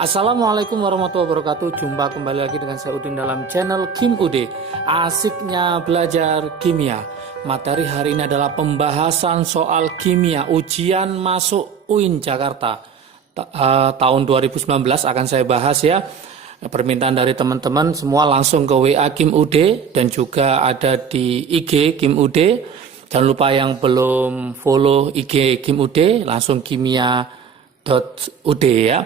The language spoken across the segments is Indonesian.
Assalamualaikum warahmatullahi wabarakatuh. Jumpa kembali lagi dengan saya Udin dalam channel Kim Ude. Asiknya belajar kimia. Materi hari ini adalah pembahasan soal kimia ujian masuk UIN Jakarta tahun 2019 akan saya bahas ya. Permintaan dari teman-teman semua langsung ke WA Kim Ude dan juga ada di IG Kim Ude. Jangan lupa yang belum follow IG Kim Ude langsung kimia.ud ya.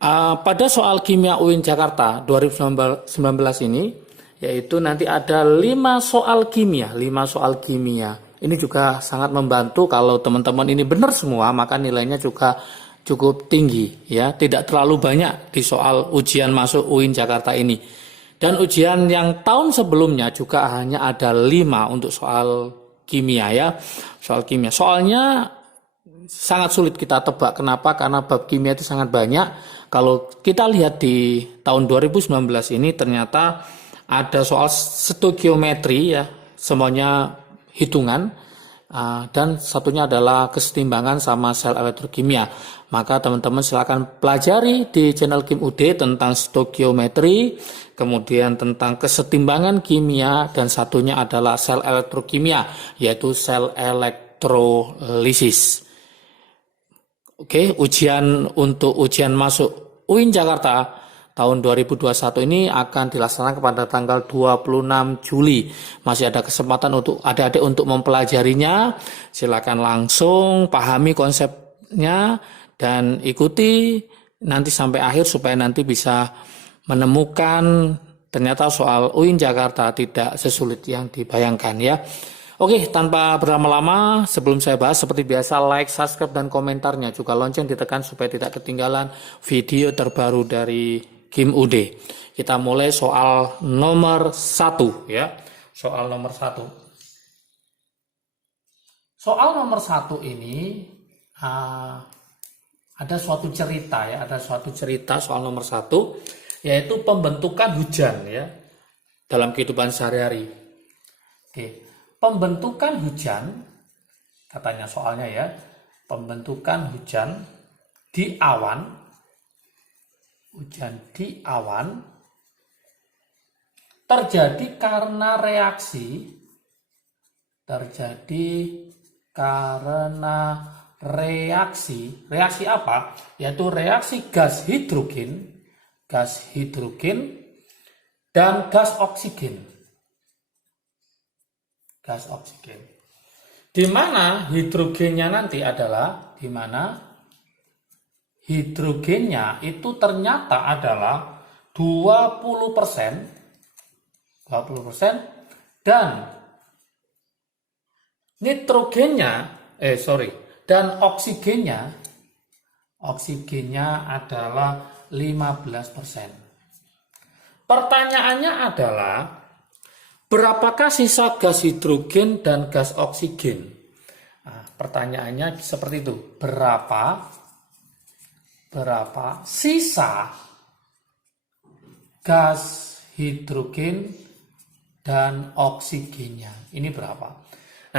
Pada soal kimia UIN Jakarta 2019 ini, yaitu nanti ada 5 soal kimia. Ini juga sangat membantu kalau teman-teman ini benar semua, maka nilainya juga cukup tinggi ya, tidak terlalu banyak di soal ujian masuk UIN Jakarta ini. Dan ujian yang tahun sebelumnya juga hanya ada 5 untuk soal kimia ya. Soal kimia. Soalnya sangat sulit kita tebak. Kenapa? Karena bab kimia itu sangat banyak. Kalau kita lihat di tahun 2019 ini ternyata ada soal stoikiometri ya, semuanya hitungan, dan satunya adalah kesetimbangan sama sel elektrokimia. Maka teman-teman silakan pelajari di channel Kim Ude tentang stoikiometri, kemudian tentang kesetimbangan kimia, dan satunya adalah sel elektrokimia, yaitu sel elektrolisis. Oke, untuk ujian masuk UIN Jakarta tahun 2021 ini akan dilaksanakan pada tanggal 26 Juli. Masih ada kesempatan untuk adik-adik untuk mempelajarinya. Silakan langsung pahami konsepnya dan ikuti nanti sampai akhir supaya nanti bisa menemukan ternyata soal UIN Jakarta tidak sesulit yang dibayangkan ya. Oke, tanpa berlama-lama, sebelum saya bahas, seperti biasa, like, subscribe, dan komentarnya. Juga lonceng ditekan supaya tidak ketinggalan video terbaru dari Kim Ude. Kita mulai soal nomor 1, ya. Soal nomor 1. Soal nomor 1 ini, ada suatu cerita, ya. Ada suatu cerita soal nomor 1, yaitu pembentukan hujan, ya. Dalam kehidupan sehari-hari. Oke. Pembentukan hujan, katanya soalnya ya, pembentukan hujan di awan, terjadi karena reaksi, reaksi apa? Yaitu reaksi gas hidrogen dan gas oksigen. Di mana hidrogennya itu ternyata adalah 20% dan dan oksigennya adalah 15%. Pertanyaannya adalah berapakah sisa gas hidrogen dan gas oksigen? Nah, pertanyaannya seperti itu. Berapa sisa gas hidrogen dan oksigennya? Ini berapa?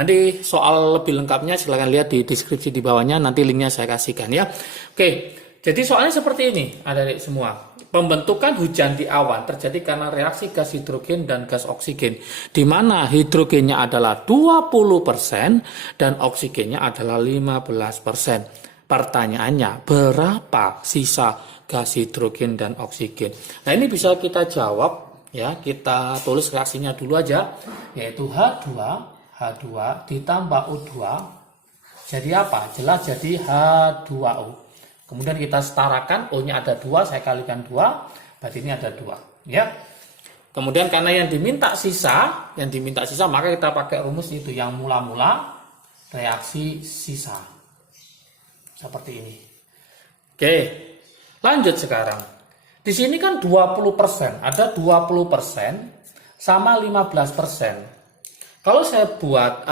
Nanti soal lebih lengkapnya silahkan lihat di deskripsi di bawahnya. Nanti linknya saya kasihkan ya. Oke, jadi soalnya seperti ini, adik-adik semua. Pembentukan hujan di awan terjadi karena reaksi gas hidrogen dan gas oksigen, di mana hidrogennya adalah 20% dan oksigennya adalah 15%. Pertanyaannya, berapa sisa gas hidrogen dan oksigen? Nah, ini bisa kita jawab ya, kita tulis reaksinya dulu aja, yaitu H2 ditambah O2 jadi apa? Jelas jadi H2O. Kemudian kita setarakan, O-nya ada 2, saya kalikan 2, berarti ini ada 2. Ya. Kemudian karena yang diminta sisa, maka kita pakai rumus itu, yang mula-mula reaksi sisa. Seperti ini. Oke, lanjut sekarang. Di sini kan 20%, ada 20% sama 15%. Kalau saya buat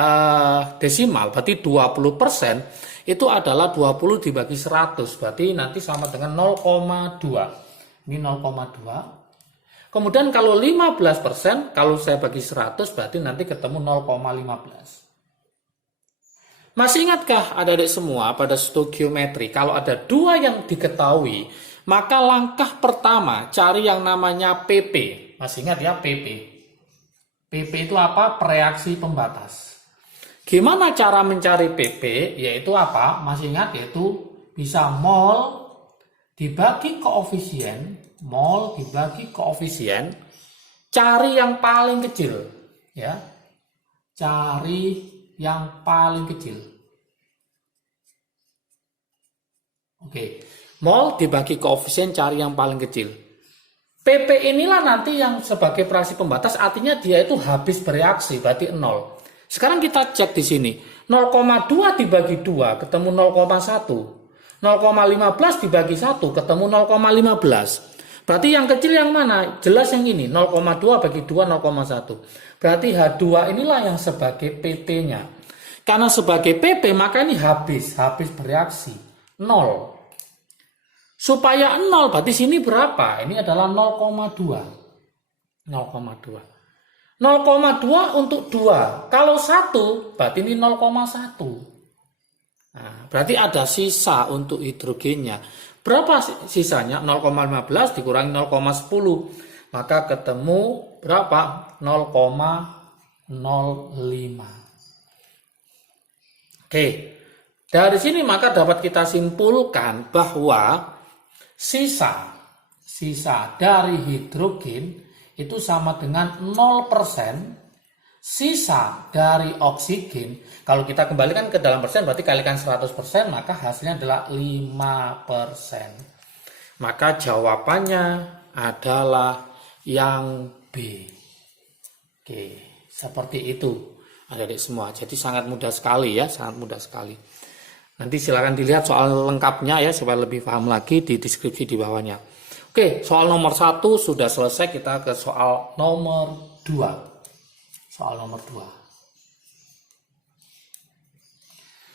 desimal, berarti 20% itu adalah 20 dibagi 100, berarti nanti sama dengan 0,2. Ini 0,2. Kemudian kalau 15%, kalau saya bagi 100, berarti nanti ketemu 0,15. Masih ingatkah adik-adik semua pada stoikiometri, kalau ada 2 yang diketahui, Maka langkah pertama cari yang namanya PP. Masih ingat ya PP? PP itu apa? Reaksi pembatas. Gimana cara mencari PP? Yaitu apa? Masih ingat? Yaitu bisa mol dibagi koefisien. Mol dibagi koefisien. Cari yang paling kecil. Ya. Cari yang paling kecil. Oke. Mol dibagi koefisien cari yang paling kecil. PP inilah nanti yang sebagai reaksi pembatas, artinya dia itu habis bereaksi, berarti 0. Sekarang kita cek di sini. 0,2 dibagi 2 ketemu 0,1. 0,15 dibagi 1 ketemu 0,15. Berarti yang kecil yang mana? Jelas yang ini. 0,2 bagi 2 0,1. Berarti H2 inilah yang sebagai PP-nya. Karena sebagai PP maka ini habis bereaksi. 0. Supaya 0 berarti sini berapa? Ini adalah 0,2. 0,2. 0,2 untuk 2. Kalau 1 berarti ini 0,1. Nah, berarti ada sisa untuk hidrogennya. Berapa sisanya? 0,15 dikurangi 0,10. Maka ketemu berapa? 0,05. Oke. Dari sini maka dapat kita simpulkan bahwa sisa dari hidrogen itu sama dengan 0%, sisa dari oksigen, kalau kita kembalikan ke dalam persen berarti kalikan 100%, maka hasilnya adalah 5%. Maka jawabannya adalah yang B. Oke, seperti itu adik-adik semua. Jadi sangat mudah sekali ya, sangat mudah sekali. Nanti silakan dilihat soal lengkapnya ya supaya lebih paham lagi di deskripsi di bawahnya. Oke, soal nomor 1 sudah selesai, kita ke soal nomor 2. Soal nomor 2.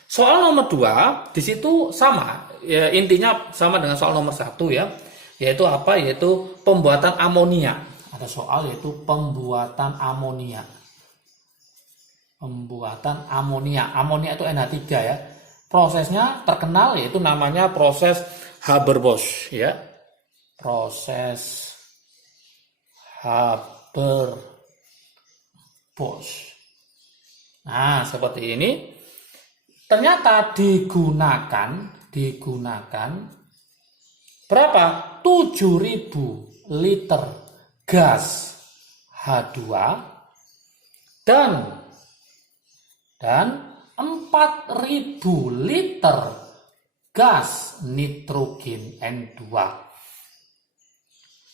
Soal nomor 2 di situ sama, ya, intinya sama dengan soal nomor 1 ya. Yaitu apa? Yaitu pembuatan amonia. Ada soal yaitu pembuatan amonia. Pembuatan amonia. Amonia itu NH3 ya. Prosesnya terkenal yaitu namanya proses Haber-Bosch ya. Proses Haber-Bosch. Nah, seperti ini. Ternyata digunakan berapa? 7.000 liter gas H2 dan 4.000 liter gas nitrogen N2.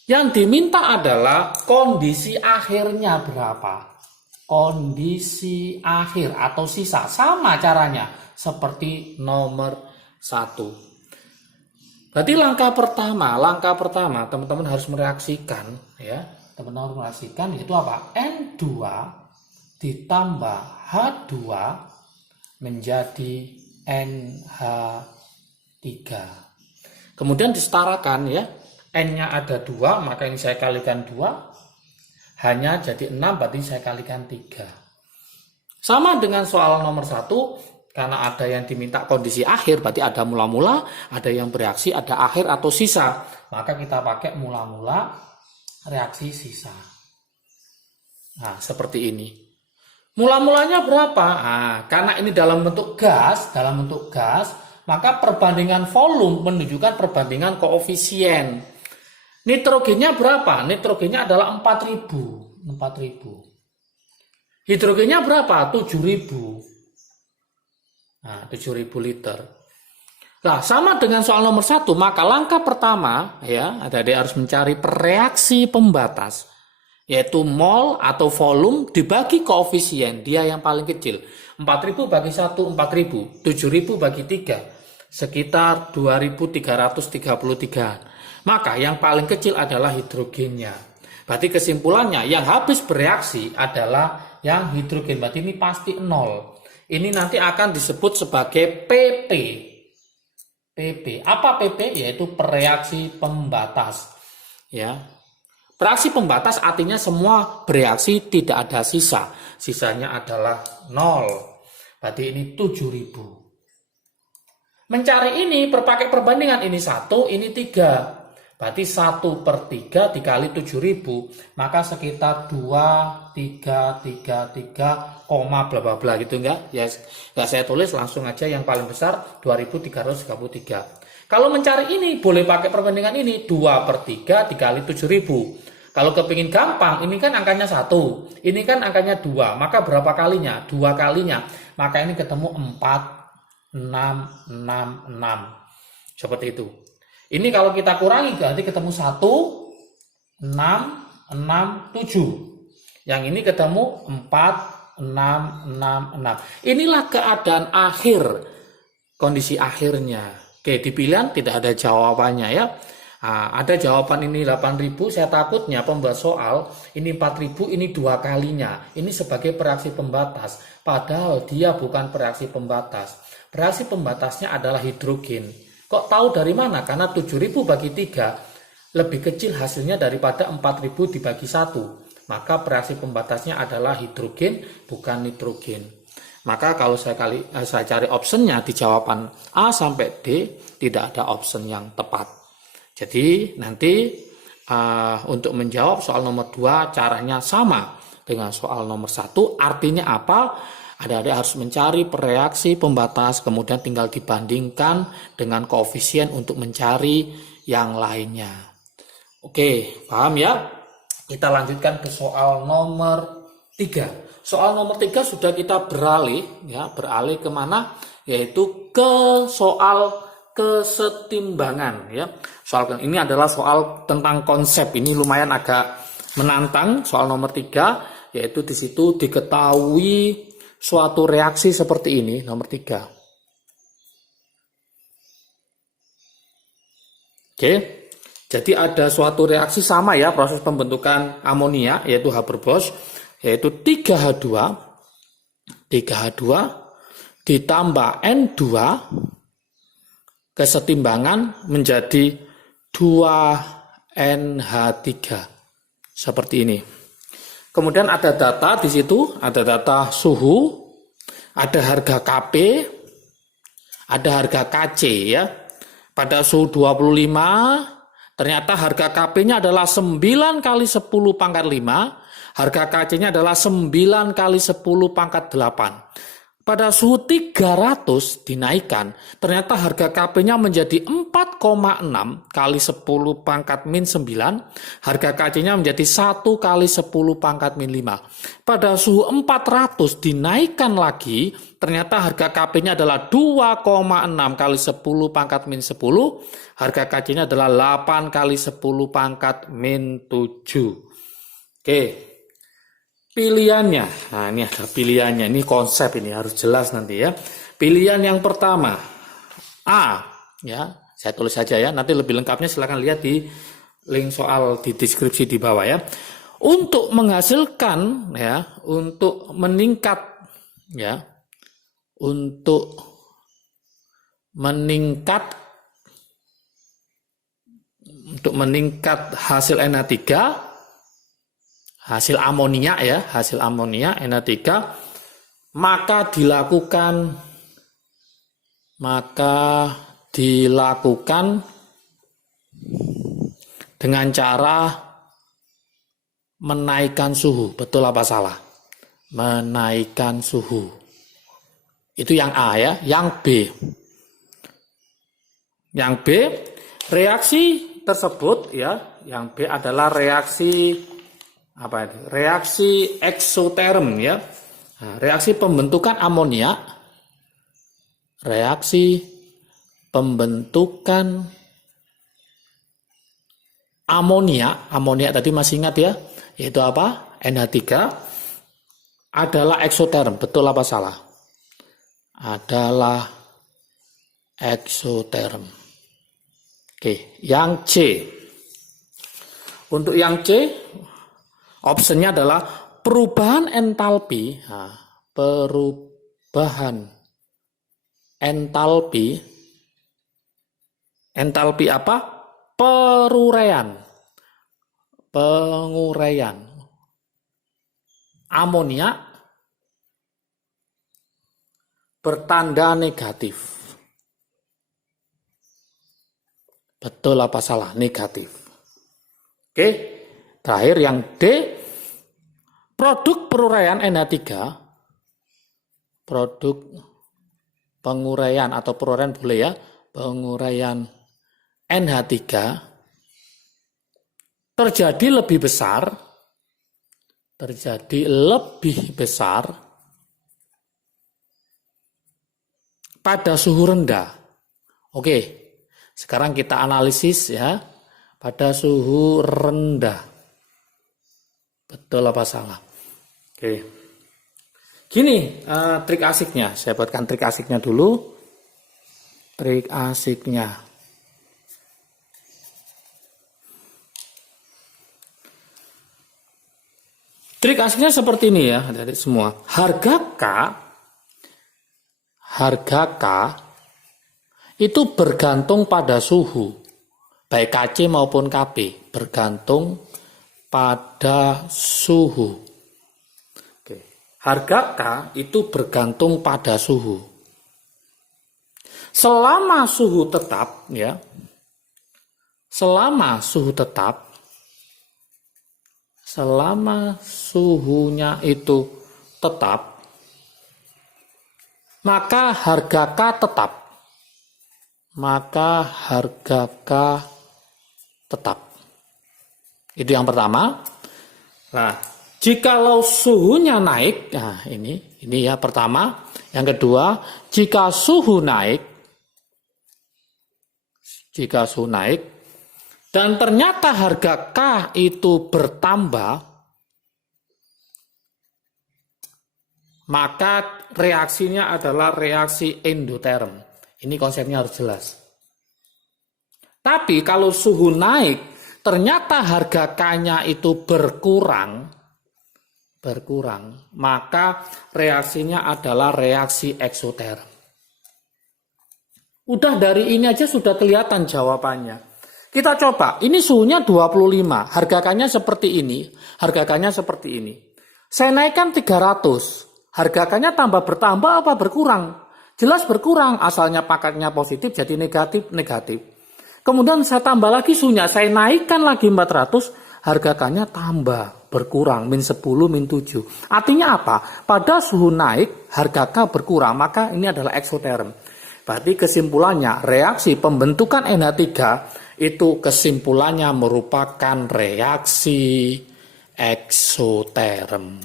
Yang diminta adalah kondisi akhirnya berapa? Kondisi akhir atau sisa. Sama caranya seperti nomor 1. Berarti langkah pertama teman-teman harus mereaksikan ya. Teman-teman harus mereaksikan yaitu apa? N2 ditambah H2 menjadi NH3. Kemudian disetarakan ya. N-nya ada 2, maka ini saya kalikan 2. Hanya jadi 6, berarti saya kalikan 3. Sama dengan soal nomor 1, karena ada yang diminta kondisi akhir, berarti ada mula-mula, ada yang bereaksi, ada akhir atau sisa. Maka kita pakai mula-mula, reaksi sisa. Nah, seperti ini. Mula-mulanya berapa? Nah, karena ini dalam bentuk gas, maka perbandingan volume menunjukkan perbandingan koefisien. Nitrogennya berapa? Nitrogennya adalah 4.000. Hidrogennya berapa? 7.000. Nah, 7.000 liter. Nah, sama dengan soal nomor 1, maka langkah pertama ya, adik-adik harus mencari reaksi pembatas, yaitu mol atau volume dibagi koefisien, dia yang paling kecil. 4.000 bagi 1, 4.000. 7.000 bagi 3, sekitar 2.333. Maka yang paling kecil adalah hidrogennya. Berarti kesimpulannya yang habis bereaksi adalah yang hidrogen. Berarti ini pasti 0. Ini nanti akan disebut sebagai PP. PP. Apa PP? Yaitu reaksi pembatas. Ya. Reaksi pembatas artinya semua bereaksi tidak ada sisa. Sisanya adalah 0. Berarti ini 7.000. Mencari ini berpakai perbandingan, ini 1, ini 3. Berarti 1/3 dikali 7.000, maka sekitar 2333, bla bla bla gitu enggak? Ya enggak saya tulis, langsung aja yang paling besar 2333. Kalau mencari ini boleh pakai perbandingan ini, 2/3 dikali 7.000. Kalau kepingin gampang, ini kan angkanya 1, ini kan angkanya 2, maka berapa kalinya? 2 kalinya. Maka ini ketemu 4666. Seperti itu. Ini kalau kita kurangi berarti ketemu 1667. Yang ini ketemu 4666. Inilah keadaan akhir, kondisi akhirnya. Oke, di pilihan tidak ada jawabannya ya. Nah, ada jawaban ini 8.000, saya takutnya pembuat soal ini 4.000, ini 2 kalinya. Ini sebagai bereaksi pembatas, padahal dia bukan bereaksi pembatas. Bereaksi pembatasnya adalah hidrogen. Kok tahu dari mana? Karena 7.000 bagi 3 lebih kecil hasilnya daripada 4.000 dibagi 1. Maka bereaksi pembatasnya adalah hidrogen, bukan nitrogen. Maka kalau saya cari optionnya di jawaban A sampai D, tidak ada option yang tepat. Jadi nanti untuk menjawab soal nomor 2 caranya sama dengan soal nomor 1. Artinya apa? Adik-adik harus mencari reaksi pembatas, kemudian tinggal dibandingkan dengan koefisien untuk mencari yang lainnya. Oke, paham ya? Kita lanjutkan ke soal nomor 3. Soal nomor 3 sudah kita beralih kemana? Yaitu ke soal kesetimbangan ya. Soal ini adalah soal tentang konsep. Ini lumayan agak menantang soal nomor 3, yaitu di situ diketahui suatu reaksi seperti ini, nomor 3. Oke. Jadi ada suatu reaksi sama ya, proses pembentukan amonia yaitu Haber-Bosch, yaitu 3H2 ditambah N2 kesetimbangan menjadi 2NH3 seperti ini. Kemudian ada data di situ, ada data suhu, ada harga Kp, ada harga Kc ya. Pada suhu 25 ternyata harga Kp-nya adalah 9 kali 10 pangkat 5, harga Kc-nya adalah 9 kali 10 pangkat 8. Pada suhu 300 dinaikkan, ternyata harga Kp-nya menjadi 4,6 kali 10 pangkat min 9, harga Kc-nya menjadi 1 kali 10 pangkat min 5. Pada suhu 400 dinaikkan lagi, ternyata harga Kp-nya adalah 2,6 kali 10 pangkat min 10, harga Kc-nya adalah 8 kali 10 pangkat min 7. Oke. Pilihannya, nah ini ada pilihannya, ini konsep ini harus jelas nanti ya. Pilihan yang pertama, A, ya, saya tulis saja ya, nanti lebih lengkapnya silahkan lihat di link soal di deskripsi di bawah ya. Untuk menghasilkan ya, untuk meningkat hasil NH3, hasil amonia ya, hasil amonia NH3, maka dilakukan dengan cara menaikkan suhu. Betul apa salah? Menaikkan suhu. Itu yang A ya, yang B. Yang B, reaksi tersebut ya, yang B adalah reaksi apa itu? Reaksi eksoterm ya. Nah, reaksi pembentukan amonia. Reaksi pembentukan amonia. Amonia tadi masih ingat ya? Yaitu apa? NH3 adalah eksoterm. Betul apa salah? Adalah eksoterm. Oke, yang C. Untuk yang C, opsinya adalah perubahan entalpi. Nah, perubahan entalpi. Entalpi apa? Penguraian amonia bertanda negatif. Betul apa salah? Negatif. Oke, terakhir yang D, produk peruraian NH3, produk penguraian atau peruraian boleh ya, penguraian NH3 terjadi lebih besar pada suhu rendah. Oke, sekarang kita analisis ya, pada suhu rendah. Betul apa salah? Oke. Gini trik asiknya, saya buatkan trik asiknya dulu. Trik asiknya. Trik asiknya seperti ini ya, dari semua. Harga K itu bergantung pada suhu, baik KC maupun KP, bergantung pada suhu. Oke. Harga K itu bergantung pada suhu. Selama suhu tetap ya, selama suhunya itu tetap, maka harga K tetap. Itu yang pertama. Nah, jikalau suhunya naik, nah ini ya pertama. Yang kedua, jika suhu naik dan ternyata harga K itu bertambah, maka reaksinya adalah reaksi endoterm. Ini konsepnya harus jelas. Tapi kalau suhu naik, ternyata harga K-nya itu berkurang, maka reaksinya adalah reaksi eksoterm. Udah dari ini aja sudah kelihatan jawabannya. Kita coba, ini suhunya 25, harga K-nya seperti ini, Saya naikkan 300, harga K-nya bertambah apa berkurang? Jelas berkurang, asalnya pangkatnya positif jadi negatif. Kemudian saya tambah lagi suhunya, saya naikkan lagi 400, harga K-nya berkurang, min 10, min 7. Artinya apa? Pada suhu naik, harga K berkurang, maka ini adalah eksoterm. Berarti kesimpulannya, reaksi pembentukan NH3 itu kesimpulannya merupakan reaksi eksoterm.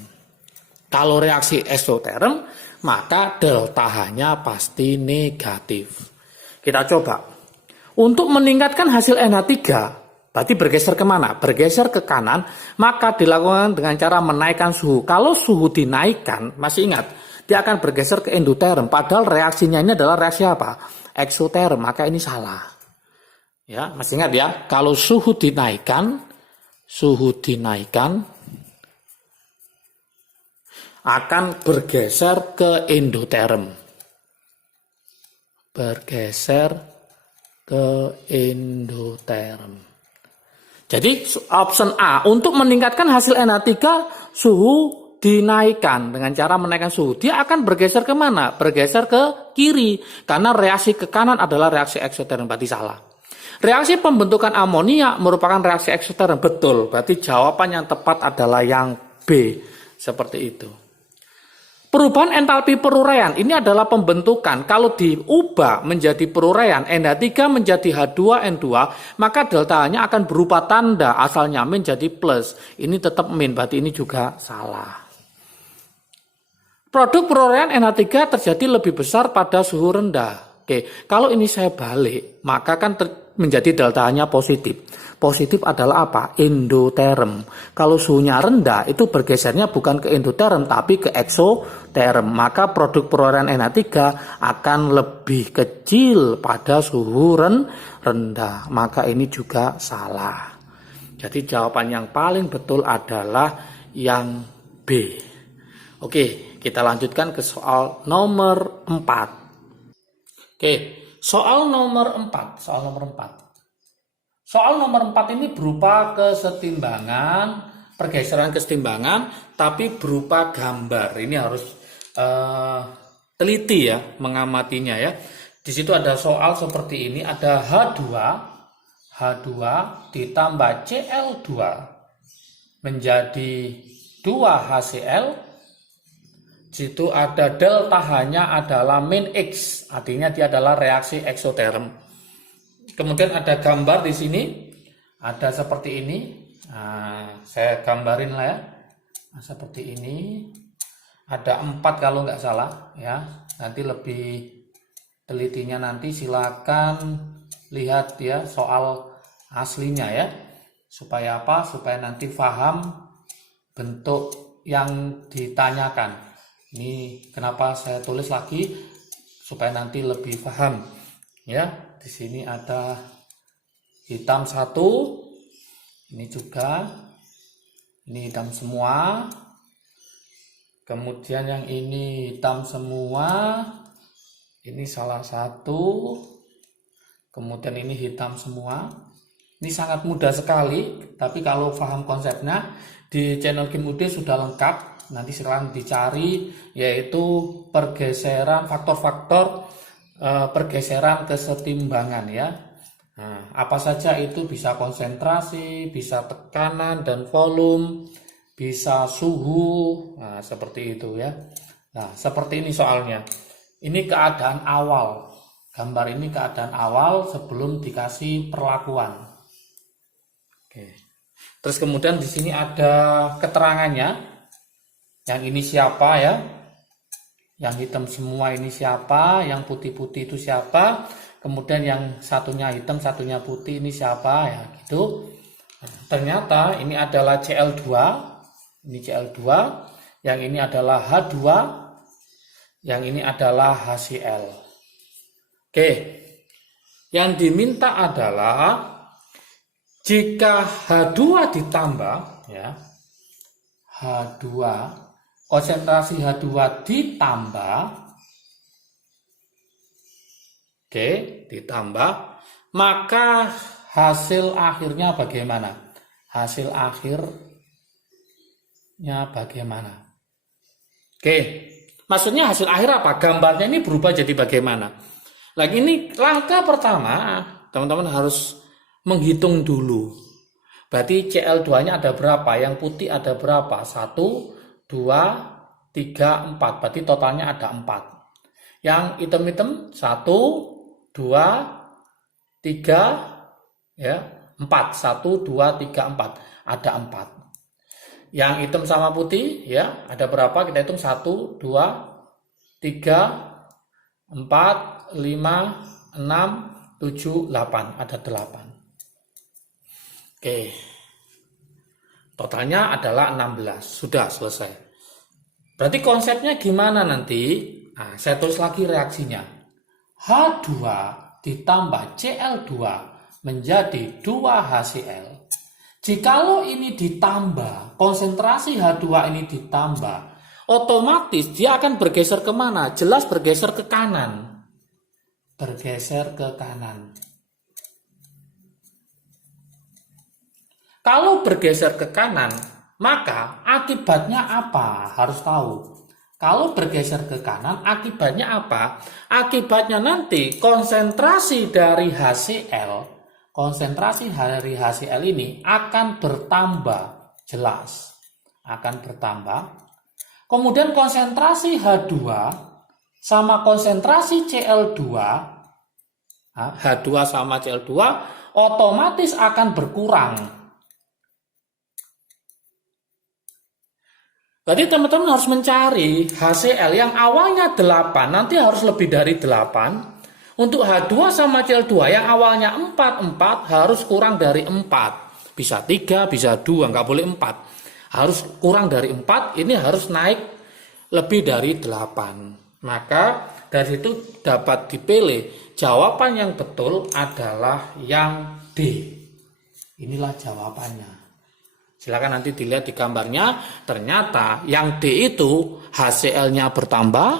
Kalau reaksi eksoterm, maka delta H-nya pasti negatif. Kita coba. Untuk meningkatkan hasil NH3, berarti bergeser kemana? Bergeser ke kanan, maka dilakukan dengan cara menaikkan suhu. Kalau suhu dinaikkan, masih ingat, dia akan bergeser ke endoterm. Padahal reaksinya ini adalah reaksi apa? Eksoterm, maka ini salah. Ya, masih ingat ya, kalau suhu dinaikkan akan bergeser ke endoterm. Jadi option A, untuk meningkatkan hasil NH3, suhu dinaikkan dengan cara menaikkan suhu. Dia akan bergeser kemana? Bergeser ke kiri, karena reaksi ke kanan adalah reaksi eksoterm, berarti salah. Reaksi pembentukan amonia merupakan reaksi eksoterm, betul. Berarti jawaban yang tepat adalah yang B, seperti itu. Perubahan entalpi peruraian ini adalah pembentukan. Kalau diubah menjadi peruraian NH3 menjadi H2N2, maka delta-nya akan berupa tanda, asalnya min jadi plus. Ini tetap min, berarti ini juga salah. Produk peruraian NH3 terjadi lebih besar pada suhu rendah. Oke, kalau ini saya balik, maka kan menjadi delta-nya positif. Positif adalah apa? Endoterm. Kalau suhunya rendah, itu bergesernya bukan ke endoterm, tapi ke eksoterm. Maka produk peruraian NH3 akan lebih kecil pada suhu rendah. Maka ini juga salah. Jadi jawaban yang paling betul adalah yang B. Oke, kita lanjutkan ke soal nomor 4. Oke, soal nomor 4. Soal nomor 4 ini berupa kesetimbangan, pergeseran kesetimbangan, tapi berupa gambar. Ini harus teliti ya, mengamatinya ya. Di situ ada soal seperti ini, ada H2 H2 ditambah Cl2 menjadi 2HCl. Situ ada delta H-nya adalah min X, artinya dia adalah reaksi eksoterm. Kemudian ada gambar di sini, ada seperti ini. Nah, saya gambarin lah ya. Nah, seperti ini. Ada 4 kalau nggak salah ya. Nanti lebih telitinya nanti silakan lihat ya soal aslinya ya. Supaya apa? Supaya nanti paham bentuk yang ditanyakan. Ini kenapa saya tulis lagi supaya nanti lebih paham ya. Di sini ada hitam 1, ini juga, ini hitam semua. Kemudian yang ini hitam semua, ini salah satu. Kemudian ini hitam semua. Ini sangat mudah sekali, tapi kalau paham konsepnya di channel Kim Ude sudah lengkap. Nanti silahkan dicari, yaitu pergeseran, faktor-faktor pergeseran kesetimbangan ya. Nah, apa saja itu, bisa konsentrasi, bisa tekanan dan volume, bisa suhu, nah, seperti itu ya. Nah, seperti ini soalnya. Ini keadaan awal. Gambar ini keadaan awal sebelum dikasih perlakuan. Oke. Terus kemudian di sini ada keterangannya. Yang ini siapa ya? Yang hitam semua ini siapa? Yang putih-putih itu siapa? Kemudian yang satunya hitam, satunya putih ini siapa ya gitu. Nah, ternyata ini adalah Cl2. Ini Cl2. Yang ini adalah H2. Yang ini adalah HCl. Oke. Yang diminta adalah jika H2 ditambah ya. H2, konsentrasi H2 ditambah, oke, ditambah, maka hasil akhirnya bagaimana? Hasil akhirnya bagaimana? Oke, maksudnya hasil akhir apa? Gambarnya ini berubah jadi bagaimana? Lagi ini langkah pertama, teman-teman harus menghitung dulu. Berarti Cl2-nya ada berapa? Yang putih ada berapa? 1, 2, 3, 4. Berarti totalnya ada 4. Yang hitam-hitam 1, 2, 3, ya, 4. 1, 2, 3, 4. Ada 4. Yang hitam sama putih, ya, ada berapa? Kita hitung 1, 2, 3, 4, 5, 6, 7, 8. Ada 8. Oke. Totalnya adalah 16. Sudah selesai. Berarti konsepnya gimana nanti? Nah, saya tulis lagi reaksinya. H2 ditambah Cl2 menjadi 2HCl. Jikalau ini ditambah, konsentrasi H2 ini ditambah, otomatis dia akan bergeser kemana? Jelas bergeser ke kanan. Bergeser ke kanan. Kalau bergeser ke kanan, maka akibatnya apa? Harus tahu. Kalau bergeser ke kanan, akibatnya apa? Akibatnya nanti konsentrasi dari HCl ini akan bertambah. Jelas. Akan bertambah. Kemudian konsentrasi H2 sama konsentrasi Cl2, H2 sama Cl2 otomatis akan berkurang. Berarti teman-teman harus mencari HCl yang awalnya 8, nanti harus lebih dari 8. Untuk H2 sama Cl2 yang awalnya 4 harus kurang dari 4. Bisa 3, bisa 2, nggak boleh 4. Harus kurang dari 4, ini harus naik lebih dari 8. Maka dari situ dapat dipilih jawaban yang betul adalah yang D. Inilah jawabannya. Silakan nanti dilihat di gambarnya. Ternyata yang D itu HCl-nya bertambah,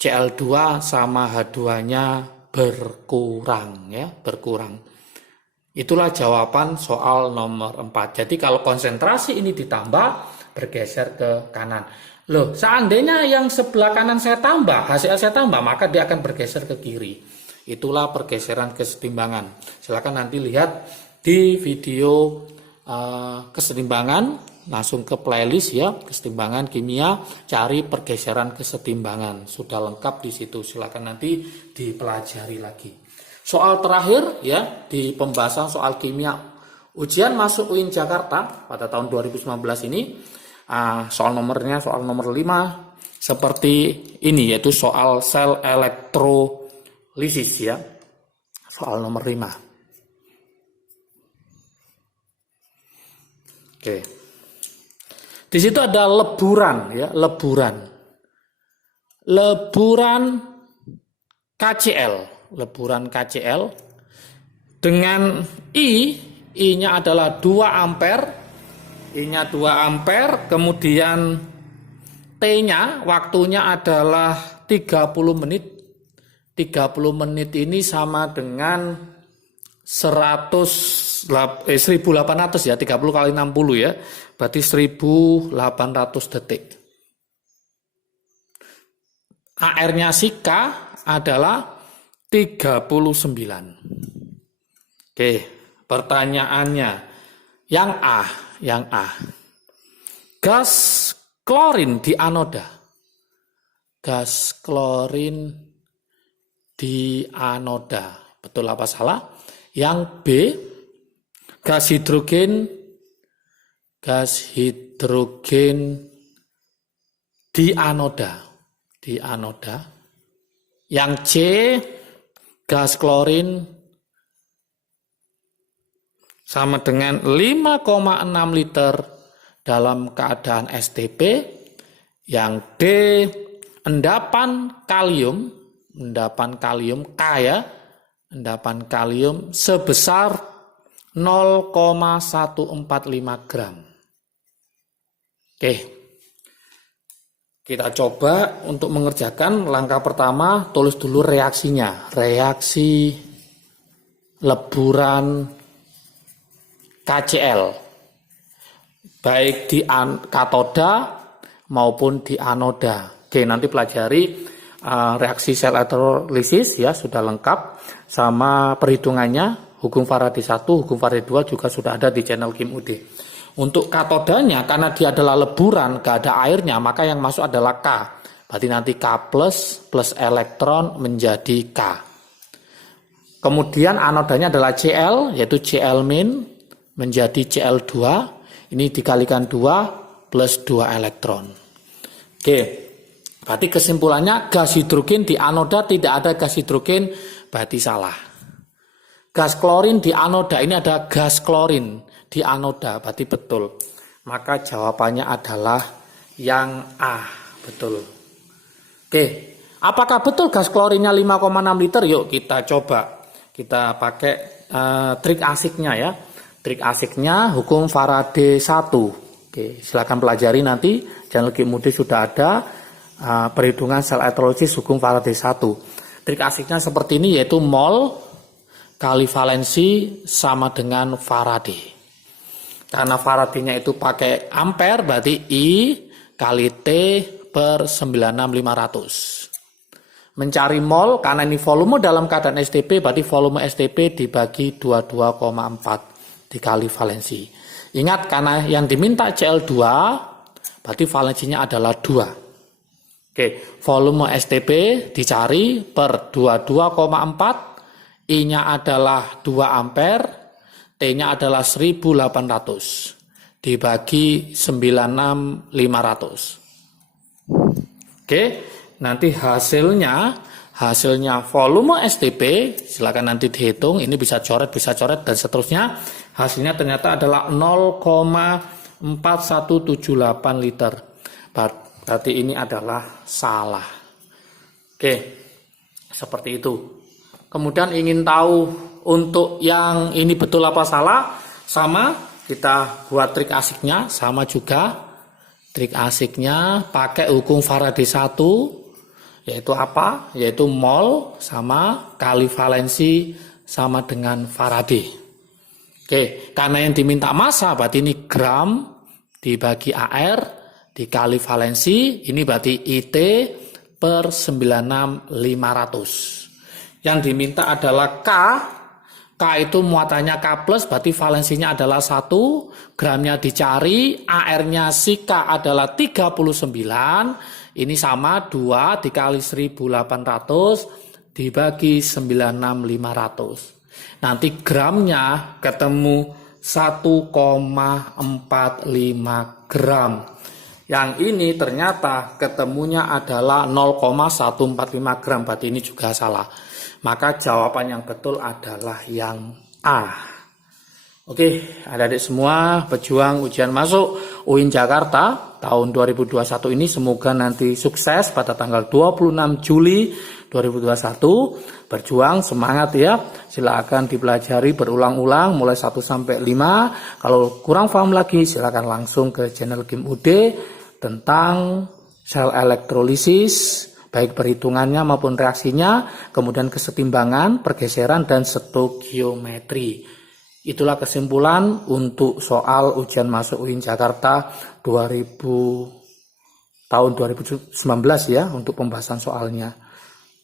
Cl2 sama H2-nya berkurang ya, berkurang. Itulah jawaban soal nomor 4. Jadi kalau konsentrasi ini ditambah, bergeser ke kanan. Loh, seandainya yang sebelah kanan saya tambah, HCl saya tambah, maka dia akan bergeser ke kiri. Itulah pergeseran kesetimbangan. Silakan nanti lihat di video kesetimbangan, langsung ke playlist ya, kesetimbangan kimia, cari pergeseran kesetimbangan. Sudah lengkap di situ. Silakan nanti dipelajari lagi. Soal terakhir ya di pembahasan soal kimia ujian masuk UIN Jakarta pada tahun 2019 ini, soal nomornya soal nomor 5 seperti ini, yaitu soal sel elektrolisis ya. Soal nomor 5. Oke. Di situ ada leburan ya, leburan KCl, leburan KCl dengan I-nya adalah 2 ampere, I-nya 2 ampere, kemudian T-nya waktunya adalah 30 menit. 30 menit ini sama dengan 1800 ya, 30 kali 60 ya, berarti 1800 detik. AR-nya si K adalah 39. Oke, pertanyaannya yang A. Gas klorin di anoda. Gas klorin di anoda. Betul apa salah? Yang B, gas hidrogen di anoda. Yang C, gas klorin sama dengan 5,6 liter dalam keadaan STP. Yang D, endapan kalium K ya, endapan kalium sebesar 0,145 gram. Oke, kita coba untuk mengerjakan langkah pertama. Tulis dulu reaksinya, reaksi leburan KCl baik di katoda maupun di anoda. Oke, nanti pelajari reaksi sel elektrolisis ya, sudah lengkap sama perhitungannya. Hukum Faraday 1, hukum Faraday 2 juga sudah ada di channel Kim UD. Untuk katodanya, karena dia adalah leburan, gak ada airnya, maka yang masuk adalah K. Berarti nanti K plus elektron menjadi K. Kemudian anodanya adalah Cl, yaitu Cl- menjadi Cl2. Ini dikalikan 2 plus 2 elektron. Oke, berarti kesimpulannya gas hidrogen di anoda tidak ada gas hidrogen, berarti salah. Gas klorin di anoda, ini ada gas klorin di anoda, berarti betul. Maka jawabannya adalah yang A, betul. Oke, apakah betul gas klorinnya 5,6 liter? Yuk kita coba. Kita pakai trik asiknya ya. Trik asiknya hukum Faraday 1. Oke, silakan pelajari nanti. Channel Kim UD sudah ada perhitungan sel elektrolisis hukum Faraday 1. Trik asiknya seperti ini, yaitu mol kali valensi sama dengan Faraday. Karena Faraday-nya itu pakai ampere, berarti I kali T per 96500. Mencari mol, karena ini volume dalam keadaan STP, berarti volume STP dibagi 22,4 dikali valensi. Ingat, karena yang diminta Cl2, berarti valensinya adalah 2. Oke, volume STP dicari per 22,4. I-nya adalah 2 ampere, T-nya adalah 1800 dibagi 96500. Oke, nanti hasilnya volume STP, silakan nanti dihitung, ini bisa coret dan seterusnya. Hasilnya ternyata adalah 0,4178 liter. Berarti ini adalah salah. Oke, seperti itu. Kemudian ingin tahu untuk yang ini betul apa salah, sama kita buat trik asiknya, sama juga trik asiknya pakai hukum Faraday 1, yaitu apa? Yaitu mol sama kali valensi sama dengan Faraday. Oke, karena yang diminta massa berarti ini gram dibagi AR dikali valensi, ini berarti IT per 96500. Yang diminta adalah K. K itu muatannya K+, berarti valensinya adalah 1. Gramnya dicari, AR-nya si K adalah 39. Ini sama 2 dikali 1800 dibagi 96.500. Nanti gramnya ketemu 1,45 gram. Yang ini ternyata ketemunya adalah 0,145 gram. Berarti ini juga salah. Maka jawaban yang betul adalah yang A. Oke, adik-adik semua pejuang ujian masuk UIN Jakarta tahun 2021 ini semoga nanti sukses pada tanggal 26 Juli 2021. Berjuang, semangat ya. Silakan dipelajari berulang-ulang mulai 1 sampai 5. Kalau kurang paham lagi silakan langsung ke channel Kim UD tentang sel elektrolisis, baik perhitungannya maupun reaksinya, kemudian kesetimbangan, pergeseran, dan stokiometri. Itulah kesimpulan untuk soal ujian masuk UIN Jakarta tahun 2019 ya, untuk pembahasan soalnya.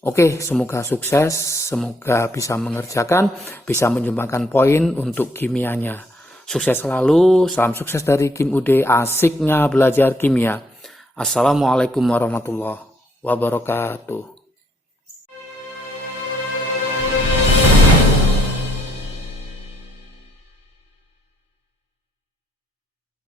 Oke, semoga sukses, semoga bisa mengerjakan, bisa menyumbangkan poin untuk kimianya. Sukses selalu, salam sukses dari Kim UD, asiknya belajar kimia. Assalamualaikum warahmatullahi wabarakatuh.